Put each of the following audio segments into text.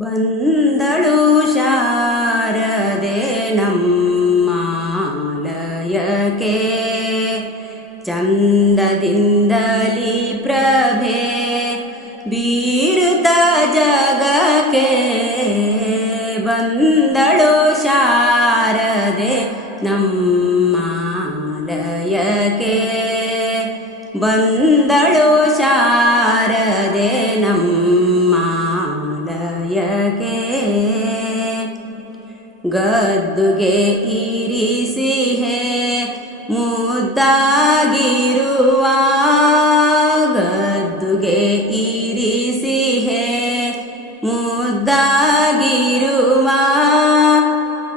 बन्दो शारदे चन्ददिन्दली प्रभे चन्ददिन्दलीप्रभे बीरुदजगके बन्दळु शारदे नम् बन्दळु शार ನಮ್ಮಾಲಯಕ್ಕೆ ಗದ್ದುಗೆ ಇರಿಸಿಹೆ ಮುದ್ದಾಗಿರುವ ಗದ್ದುಗೆ ಇರಿಸಿಹೆ ಮುದ್ದಾಗಿರುವ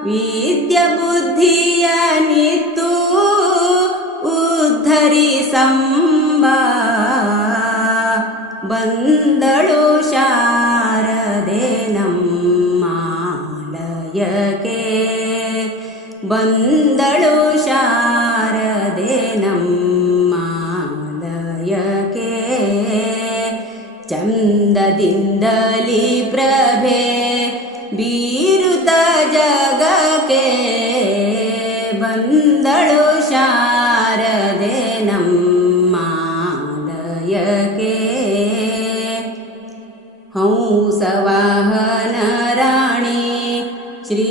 ವಿದ್ಯ ಬುದ್ಧಿಯ ನಿತ್ತು ಉದ್ಧರಿಸಂಬ बन्दळु शारदे मालय बन्दळु शारदे शारदें चन्ददिन्दलि प्रभे बीरुत जगके बन्दळु शारदे मालय ಹಂಸವಾಹನ ರಾಣಿ ಶ್ರೀ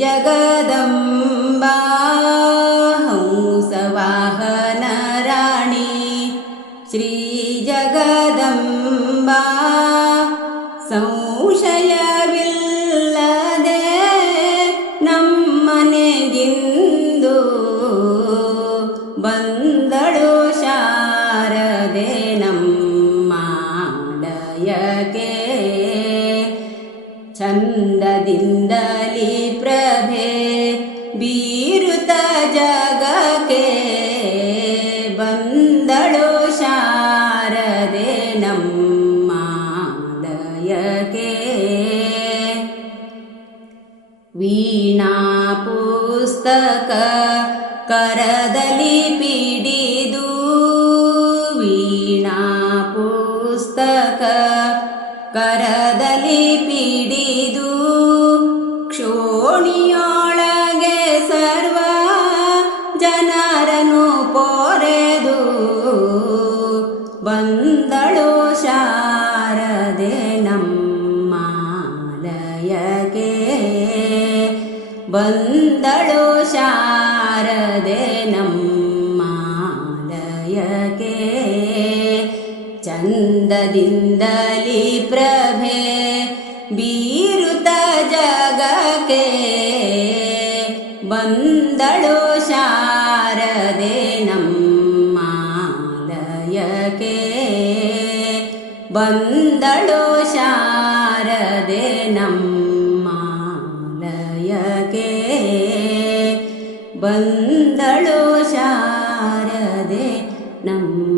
ಜಗದಂಬಾ ಹಂಸವಾಹನ ರಾಣಿ ಶ್ರೀ ಜಗದಂಬಾ ಸಂಶಯವಿಲ್ಲದೆ ನಮ್ಮನೆಗಿಂದು ಬಂದಳು ಶಾರದೆ ನಮ್ಮಾಲಯಕ್ಕೆ ಚಂದದಿಂದಲಿ ಪ್ರಭೆ ಬೀರುತ್ತ ಜಗಕ್ಕೆ ಬಂದಳು ಶಾರದೆ ನಮ್ಮಾಲಯಕ್ಕೆ ವೀಣಾ ಪುಸ್ತಕ ಕರದಲ್ಲಿ ಕರದಲ್ಲಿ ಪಿಡಿದು ಕ್ಷೋಣಿಯೊಳಗೆ ಸರ್ವ ಜನರನ್ನು ಪೊರೆದು ಬಂದಳು ಶಾರದೆ ನಮ್ಮಾಲಯಕ್ಕೆ ಬಂದಳು ಶಾರದೆ ನಮ್ಮಾಲಯಕ್ಕೆ ಚಂದದಿಂದಲಿ ಪ್ರಭೆ ಬೀರುತ್ತ ಜಗಕ್ಕೆ ಬಂದಳು ಶಾರದೆ ನಮ್ಮಾಲಯಕ್ಕೆ ಬಂದಳು ಶಾರದೆ ನಮ್ಮಾಲಯಕ್ಕೆ ಬಂದಳು ಶಾರದೆ ನಮ್ಮಾಲಯಕ್ಕೆ